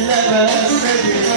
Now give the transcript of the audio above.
never said you